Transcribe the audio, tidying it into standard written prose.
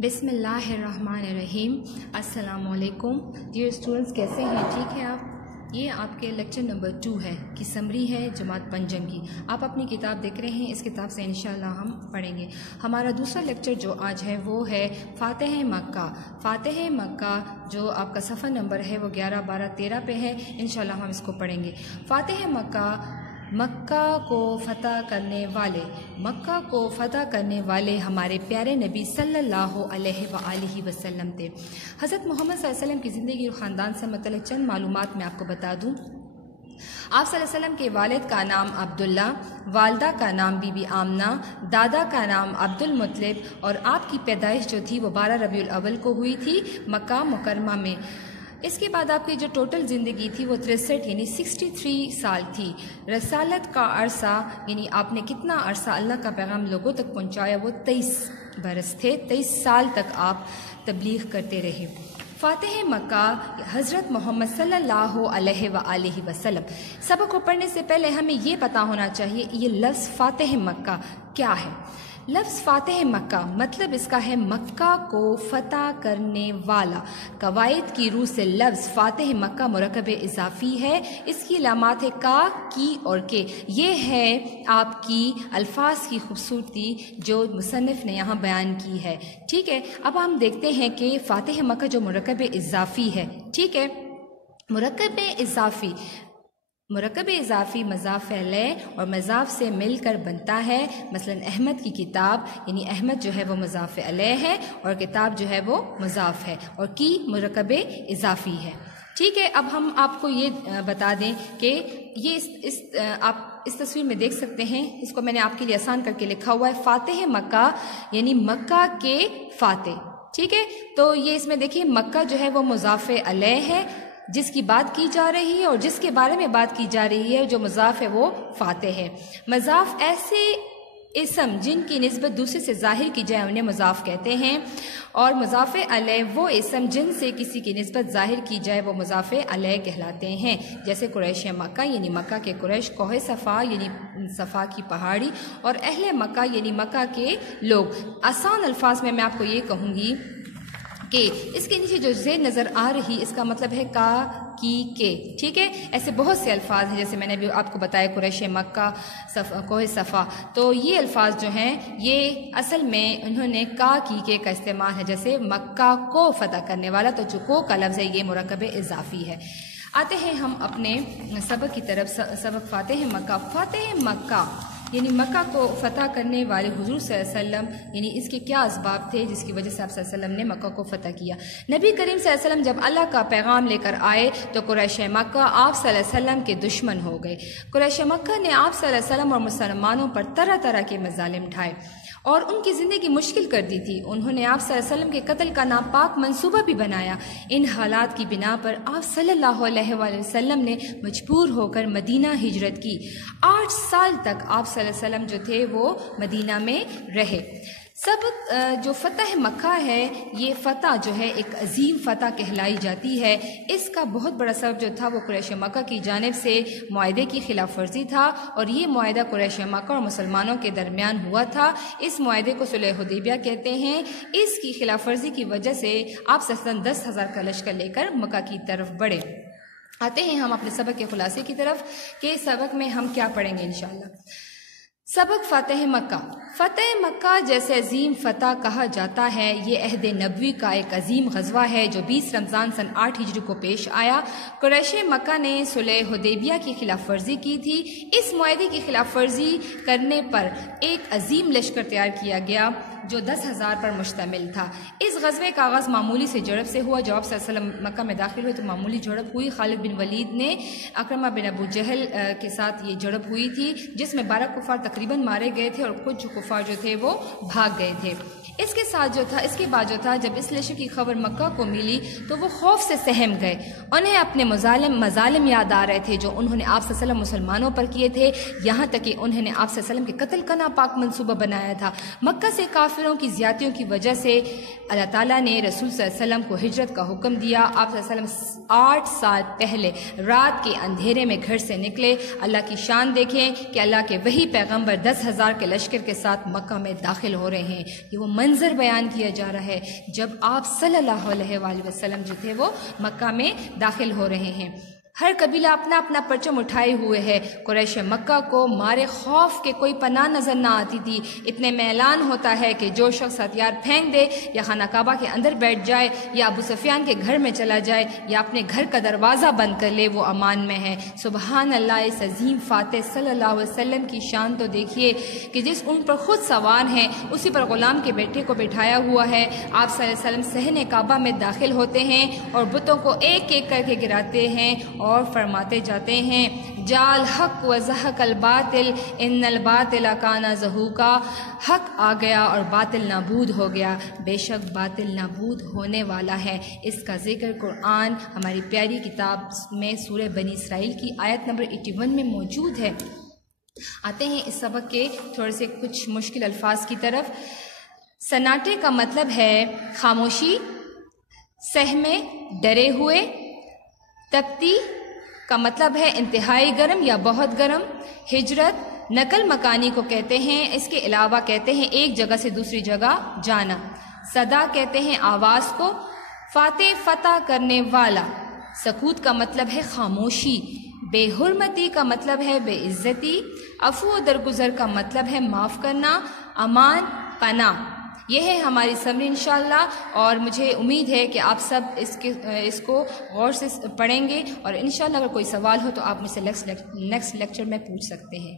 बिस्मिल्लाहिर्रहमानिर्रहीम। अस्सलाम वालेकुम डियर स्टूडेंट्स, कैसे हैं? ठीक है आप? ये आपके लेक्चर नंबर 2 है की समरी है जमात पंजम की। आप अपनी किताब देख रहे हैं, इस किताब से इंशाल्लाह हम पढ़ेंगे। हमारा दूसरा लेक्चर जो आज है वो है फ़ातिह मक्का। फ़ातिह मक्का जो आपका सफ़र नंबर है वो 11, 12, 13 पे है। इंशाल्लाह हम इसको पढ़ेंगे। फ़ातिह मक्का, मक्का को फ़तह करने वाले, मक्का को फ़तह करने वाले हमारे प्यारे नबी सल्लल्लाहु अलैहि वसल्लम थे। हज़रत मोहम्मद सल्लल्लाहु अलैहि वसल्लम की ज़िंदगी और ख़ानदान से मतलब चंद मालूमात मैं आपको बता दूँ। आप सल्लल्लाहु अलैहि वसल्लम के वालिद का नाम अब्दुल्ला, वालदा का नाम बीबी आमना, दादा का नाम अब्दुल मुत्तलिब और आपकी पैदाइश जो थी वो 12 रबीउल अव्वल को हुई थी मक्का मुकरमा में। इसके बाद आपकी जो टोटल ज़िंदगी थी वो 63 यानी 63 साल थी। रसालत का अरसा यानी आपने कितना अरसा अल्लाह का पैगाम लोगों तक पहुंचाया वो 23 बरस थे। 23 साल तक आप तबलीग करते रहे। फ़ातिह मक्का हज़रत मोहम्मद सल्लल्लाहु अलैहि वसल्लम। सबक को पढ़ने से पहले हमें ये पता होना चाहिए ये लफ्ज़ फ़ातिह मक्का क्या है। लफ्ज़ फ़ातिह मक्का मतलब इसका है मक्का को फ़तह करने वाला। कवायद की रूह से लफ्ज़ फ़ातिह मक्का मुरक्कब इज़ाफ़ी है। इसकी अलामात है का, की और के। ये है आपकी अल्फाज की खूबसूरती जो मुसन्निफ़ ने यहाँ बयान की है। ठीक है, अब हम देखते हैं कि फ़ातिह मक्का जो मुरक्कब इज़ाफ़ी है। ठीक है, मुरक्कब इज़ाफ़ी मज़ाफ़ अलैह और मज़ाफ़ से मिलकर बनता है। मसलन अहमद की किताब यानी अहमद जो है वो मज़ाफ़ अलैह है और किताब जो है वो मज़ाफ़ है और की मुरक्कब इज़ाफ़ी है। ठीक है, अब हम आपको ये बता दें कि ये आप इस तस्वीर में देख सकते हैं। इसको मैंने आपके लिए आसान करके लिखा हुआ है फ़ातिह मक्का यानी मक्का के फ़ातिह। ठीक है, तो ये इसमें देखिए मक्का जो है वो मुज़ाफ़ अलैह है जिसकी बात की जा रही है और जिसके बारे में बात की जा रही है जो मज़ाफ़ है वो फ़ातिह है। मज़ाफ़ ऐसे इसम जिनकी निस्बत दूसरे से ज़ाहिर की जाए उन्हें मज़ाफ़ कहते हैं और मज़ाफ़ अलैह वो इसम जिनसे किसी की निस्बत ज़ाहिर की जाए वो मज़ाफ़ अलैह कहलाते हैं। जैसे कुरैश मक्का यानी मक्का के कुरैश, कोह सफ़ा यानी सफ़ा की पहाड़ी और अहले मक्का यानी मक्का के लोग। आसान अल्फाज में मैं आपको ये कहूँगी कि इसके नीचे जो ज़ेड नज़र आ रही इसका मतलब है का, की, के। ठीक है, ऐसे बहुत से अल्फाज हैं जैसे मैंने अभी आपको बताया कुरैश मक्का, कोह सफ़ा। तो ये अल्फाज जो हैं ये असल में उन्होंने का, की, के का इस्तेमाल है। जैसे मक्का को फ़तह करने वाला, तो जो को का लफ्ज़ है ये मुरक्कब इज़ाफ़ी है। आते हैं हम अपने सबक की तरफ। सबक फ़ातिह मक्का। फ़ातिह मक्का यानी मक्का को फ़तह करने वाले हुज़ूर सल्लल्लाहु अलैहि वसल्लम यानी इसके क्या असबाब थे जिसकी वजह से आप सल्लल्लाहु अलैहि वसल्लम ने मक्का को फ़तह किया। नबी करीम सल्लल्लाहु अलैहि वसल्लम जब अल्लाह का पैगाम लेकर आए तो कुरैश मक्का आप सल्लल्लाहु अलैहि वसल्लम के दुश्मन हो गए। कुरैश मक्का ने आप सल्लल्लाहु अलैहि वसल्लम और मुसलमानों पर तरह तरह के मज़ालिम ढाए और उनकी ज़िंदगी मुश्किल कर दी थी। उन्होंने आप सल्लल्लाहु अलैहि वसल्लम के कत्ल का नापाक मंसूबा भी बनाया। इन हालात की बिना पर आप सल्लल्लाहु अलैहि वसल्लम ने मजबूर होकर मदीना हिजरत की। 8 साल तक आप सल्लल्लाहु अलैहि वसल्लम जो थे वो मदीना में रहे। सब जो फ़तह मक्का है ये फ़तह जो है एक अजीम फ़तह कहलाई जाती है। इसका बहुत बड़ा सबब जो था वो कुरैश मक्का की जानिब से मुआहदे की खिलाफ वर्जी था और ये मुआहदा कुरैश मक्का और मुसलमानों के दरमियान हुआ था। इस मुआहदे को सुलह हुदैबिया कहते हैं। इसकी खिलाफ वर्जी की वजह से आप सल्लल्लाहु 10,000 का लश्कर लेकर मक्का की तरफ बढ़े। आते हैं हम अपने सबक के खुलासे की तरफ कि सबक में हम क्या पढ़ेंगे इंशाअल्लाह। सबक फ़ातिह मक्का। फ़तह मक्का जैसे अजीम फ़तह कहा जाता है ये अहद नबवी का एक अजीम ग़ज़वा है जो 20 रमज़ान सन 8 हिजरी को पेश आया। कुरैश मक्का ने सुलह हुदैबिया की खिलाफ वर्जी की थी। इस मुआहदे की खिलाफ वर्जी करने पर एक अजीम लश्कर तैयार किया गया जो 10,000 पर मुश्तमिल था। इस ग़ज़वे का आगाज़ मामूली से झड़प से हुआ। जब आप सल्लल्लाहु अलैहि वसल्लम मक्का में दाखिल हुए तो मामूली झड़प हुई। खालिद बिन वलीद ने अकरमा बिन अबू जहल के साथ ये झड़प हुई थी जिसमें 12 कुफ़ार तकरीबन मारे गए थे और कुछ जो कुफ़ार जो थे वो भाग गए थे। इसके बाद जो था जब इस लश्कर की खबर मक्का को मिली तो वो खौफ से सहम गए। उन्हें अपने मज़ालिम याद आ रहे थे जो उन्होंने आप सल्लल्लाहु अलैहि वसल्लम मुसलमानों पर किए थे। यहाँ तक कि उन्होंने आप सल्लल्लाहु अलैहि वसल्लम के कत्ल का नापाक मंसूबा बनाया था। मक्का से کافروں کی زیادتیوں کی وجہ سے اللہ تعالیٰ نے رسول صلی اللہ علیہ وسلم کو ہجرت کا حکم دیا۔ آپ صلی اللہ علیہ وسلم 8 سال پہلے رات کے اندھیرے میں گھر سے نکلے۔ اللہ کی شان دیکھیں کہ اللہ کے وہی پیغمبر 10,000 کے لشکر کے ساتھ مکہ میں داخل ہو رہے ہیں۔ یہ وہ منظر بیان کیا جا رہا ہے جب آپ صلی اللہ علیہ وآلہ وسلم جو تھے وہ مکہ میں داخل ہو رہے ہیں۔ ہر قبیلہ اپنا اپنا پرچم اٹھائے ہوئے ہے۔ قریش مکہ کو مارے خوف کے کوئی پناہ نظر نہ آتی تھی۔ اتنے میں اعلان ہوتا ہے کہ جو شخص ہتھیار پھینک دے یا خانہ کعبہ کے اندر بیٹھ جائے یا ابو سفیان کے گھر میں چلا جائے یا اپنے گھر کا دروازہ بند کر لے وہ امان میں ہے۔ سبحان اللہ، اس عظیم فاتح صلی اللہ علیہ وسلم کی شان تو دیکھیے کہ جس اونٹ پر خود سوار ہیں اسی پر غلام کے بیٹے کو بٹھایا ہوا ہے۔ آپ صلی اللہ علیہ وسلم صحن کعبہ میں داخل ہوتے ہیں اور بتوں کو ایک ایک کر کے گراتے ہیں اور فرماتے جاتے ہیں جال حق و زحق الباطل ان الباطل کان زہوقا، حق آ گیا اور باطل نابود ہو گیا، بے شک باطل نابود ہونے والا ہے۔ اس کا ذکر قرآن ہماری پیاری کتاب میں سورہ بنی اسرائیل کی آیت نمبر 81 میں موجود ہے۔ آتے ہیں اس سبق کے تھوڑے سے کچھ مشکل الفاظ کی طرف۔ سناٹے کا مطلب ہے خاموشی، سہمے ڈرے ہوئے، تپتی کا مطلب ہے انتہائی گرم یا بہت گرم، ہجرت نقل مکانی کو کہتے ہیں، اس کے علاوہ کہتے ہیں ایک جگہ سے دوسری جگہ جانا، صدا کہتے ہیں آواز کو، فاتح فتح کرنے والا، سکوت کا مطلب ہے خاموشی، بے حرمتی کا مطلب ہے بے عزتی، عفو و درگزر کا مطلب ہے معاف کرنا، امان پناہ۔ یہ ہے ہماری سمری انشاءاللہ، اور مجھے امید ہے کہ آپ سب اس کو غور سے پڑھیں گے، اور انشاءاللہ اگر کوئی سوال ہو تو آپ مجھ سے نیکسٹ لیکچر میں پوچھ سکتے ہیں۔